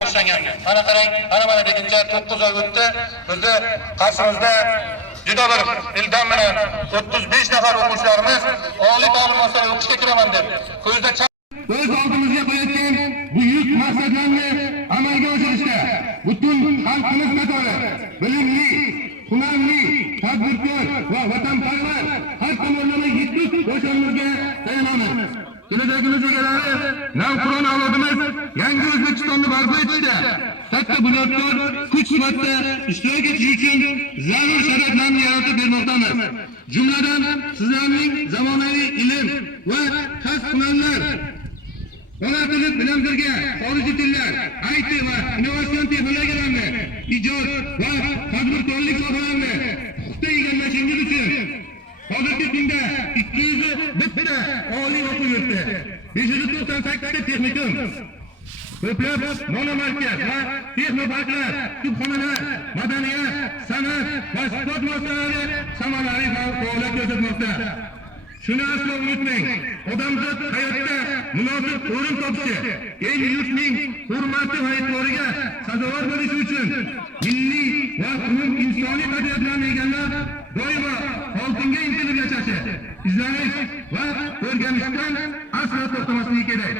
boshlangan. Mana qarang, mana deguncha 9 oy o'tdi. Bizni qarshimizda juda bir ildam bilan 35 nafar o'quvchilarimiz oliy ta'lim muassasasiga o'qishga kiraman deb ko'zda o'z oldimizga qo'yayotgan buyuk maqsadlarni amalga oshirishda butun xalqimiz qatori bilimli, hunarli, tadbirkor va vatanparvar har tomonlama yetuk yoshlarga tayanamiz. Kelajagimiz egalari navqiron avlodimiz yangi O'zbekistonni barpo etishda katta bunyodkor kuch sifatida ishtirok etishi uchun zarur sharoitlarni yaratib bermoqdamiz. Jumladan sizlarning zamonaviy ilm va kasb-hunarlar, ona tili bilan birga xorijiy tillar, IT va innovatsion texnologiyalarni, ijod va tadbirkorlik sohalarini puxta egallashingiz uchun hozirgi kunda 201 oliy o'quv yurti, 598 ta texnikum, ko'plab monomarkaz va texnoparklar, kutubxonalar, madaniyat, san'at va sport muassasalari samarali faoliyat ko'rsatmoqda. Shuni aslo unutmang, odamzod hayotda munosib o'rin topishi, el yurtning hurmati va e'tiboriga sazovor bo'lishi uchun milliy va umum insoniy qadriyatlarni egallab, doimo oldinga intilib yashashi, izlanish va o'rganishdan aslo to'xtamasligi kerak.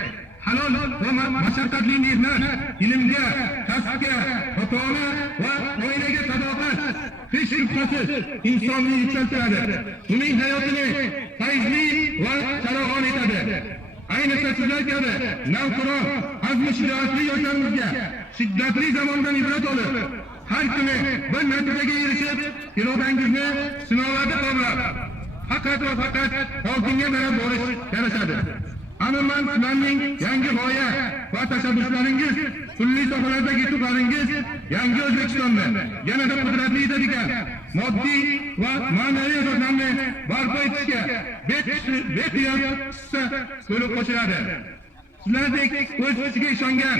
Halol va mashaqqatli mehnat, ilmga, kasbga, ota-ona va oilaga sadoqat hech shubhasiz insonni yuksaltiradi. Uning hayotini fayzli va charog'on etadi. Ayniqsa sizlar kabi navqiron, azmi shijoatli yoshlarimizga shiddatli zamondan ibrat olib, har kuni bir natijaga erishib, irodangizni sinovlarda qo'llab, faqat va faqat oldinga qarab borish yarashadi. Anoman sizlarning yangi g'oya va tashabbuslaringiz, turli sohalardagi yutuqlaringiz yangi O'zbekistonni yanada qudratli etadigan moddiy va ma'naviy asoslarni barpo etishga beqiyos hissa bo'lib qo'shiladi. Sizlardek o'z kuchiga ishongan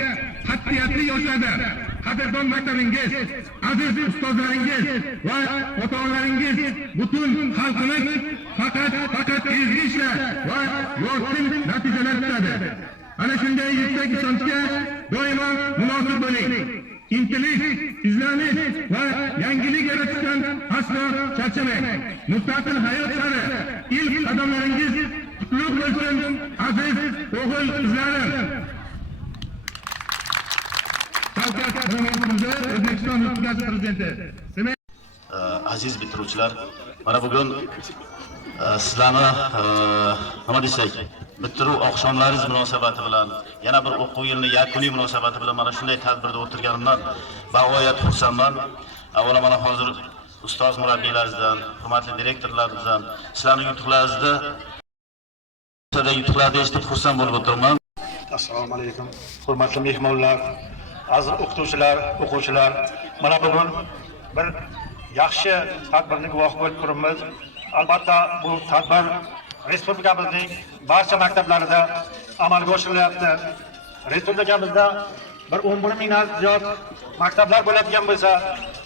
qat'iyatli yoshlardan qadrdon maktabingiz, aziz ustozlaringiz va ota-onalaringiz butun xalqimiz faqat ezgu ishlar va yorqin natijalar kutadi. Ana shunday yuksak ishonchga doimo munosib bo'ling. Intilish, izlanish va yangilik yaratishdan aslo charchamang. Mustaqil hayot sari ilk qadamlaringiz qutlug' bo'lsin, aziz o'g'il qizlarim. O'zbekiston Respublikasi Prezidenti. Aziz bitiruvchilar, mana bugun sizlarni nima desak, bitiruv oqshomlaringiz munosabati bilan, yana bir o'quv yilining yakuniy munosabati bilan mana shunday tadbirda o'tirganimdan bag'oyat xursandman. Avvalo mana hozir ustoz murabbiylaringizdan, hurmatli direktorlaringizdan, sizlarning yutuqlaringizda yutuqlarni eshitib xursand bo'lib o'tirman. Assalomu alaykum. Hurmatli mehmonlar, aziz o'qituvchilar, o'quvchilar, mana bugun bir yaxshi tadbirni guvohi bo'lib turibmiz. Albatta bu tadbir respublikamizning barcha maktablarida amalga oshirilyapti. Respublikamizda bir 11 mingdan ziyod maktablar bo'ladigan bo'lsa,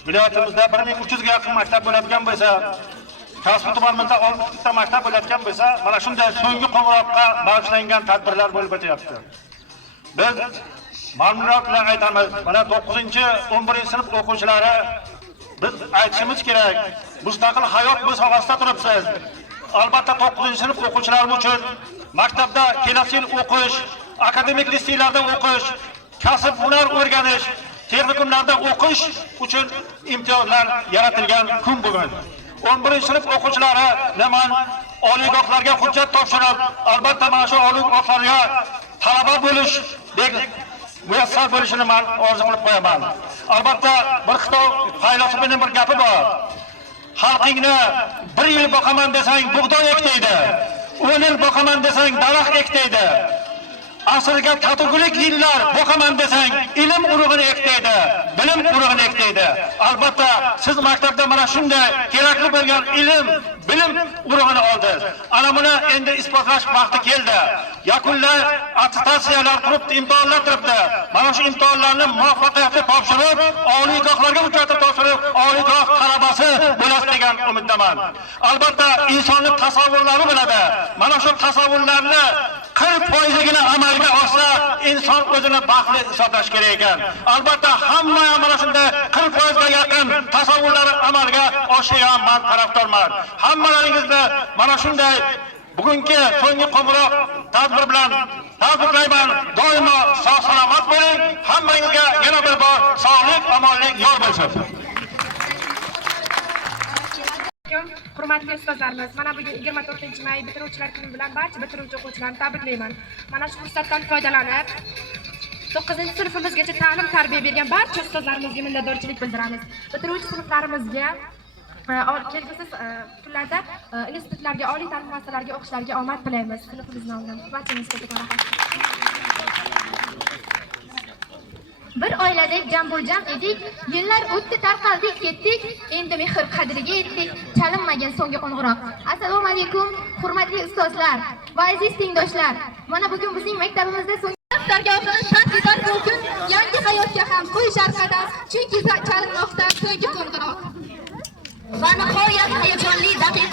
viloyatimizda 1300 ga yaqin maktab bo'ladigan bo'lsa, Kasbi tumanimizda 10 ta maktab bo'ladigan bo'lsa, mana shunday so'nggi qo'ng'iroqqa bag'ishlangan tadbirlar bo'lib o'tyapti. Biz mamnuniyat bilan aytamiz, mana 9-11 sinf o'quvchilari biz aytishimiz kerak, mustaqil hayot bu sohasida turibsiz. Albatta 9-sinf o'quvchilar uchun maktabda kelasi yil o'qish, akademik litseylarda o'qish, kasb hunar o'rganish, texnikumlarda o'qish uchun imtiyozlar yaratilgan kun bugun. 11-sinf o'quvchilari Naman oliygohlarga hujjat topshirib, albatta mana shu oliygohlarga talaba bo'lish muyassar bo'lishini men orzu qilib qo'yaman. Albatta bir Xitoy filosofining bir gapi bor. Xalqingni 1 yil boqaman desang bug'doy ekdaydi, 10 yil boqaman desang daraxt ekdaydi. Asrga tatigulik yillar boqaman desang ilm urug'ini ekdaydi, bilim urug'ini ekdaydi. Albatta siz maktabda mana shunday kerakli bo'lgan ilm, bilim urug'ini oldingiz. Ana buni endi isbotlash vaqti keldi. Yakunlar attestatsiyalar qurib imtihonlar turibdi. Mana shu imtihonlarni muvaffaqiyatli topshirib, oliygohlarga hujjat topshirib, oliygoh talabasi bo'lasiz degan umiddaman. Albatta insonning tasavvurlari bo'ladi. Mana shu tasavvurlarni 40%gina amalga oshsa inson o'zini baxtli hisoblash kerak ekan. Albatta hamma mana shunday 40%ga yaqin tasavvurlar amalga oshiga men tarafdorman. Hammalaringizni mana shunday bugungi so'nggi qo'ng'iroq tadbir bilan tabriklayman. Doimo sog' salomat bo'ling. Hammangizga yana bir bor sog'lik, omonlik yor bo'lsin. Hurmatli ustozlarimiz, mana bugun 24-may bitiruvchilar kuni bilan barcha bitiruvchi o'quvchilarni tabriklayman. Mana shu fursatdan foydalanib 9-sinfimizgacha ta'lim tarbiya bergan barcha ustozlarimizga minnatdorchilik bildiramiz. Bitiruvchi sinflarimizga kelgusi kunlarda institutlarga, oliy ta'lim muassasalariga o'qishlariga omad tilaymiz. Sinfimiz nomidan barchamizga rahmat. Bir oiladek jam edik, yillar o'tdi, tarqaldik, ketdik, endi mehr qadriga yetdik. Chalinmagan so'nggi qo'ng'iroq. Assalomu alaykum, hurmatli ustozlar va aziz tengdoshlar. Mana bugun bizning maktabimizda so'nggi dargohini tadbirkor bo'lsin, yangi hayotga ham qo'yishar qadam, chunki chalinmoqda so'nggi qo'ng'iroq. Va nihoyat hayajonli daqiqa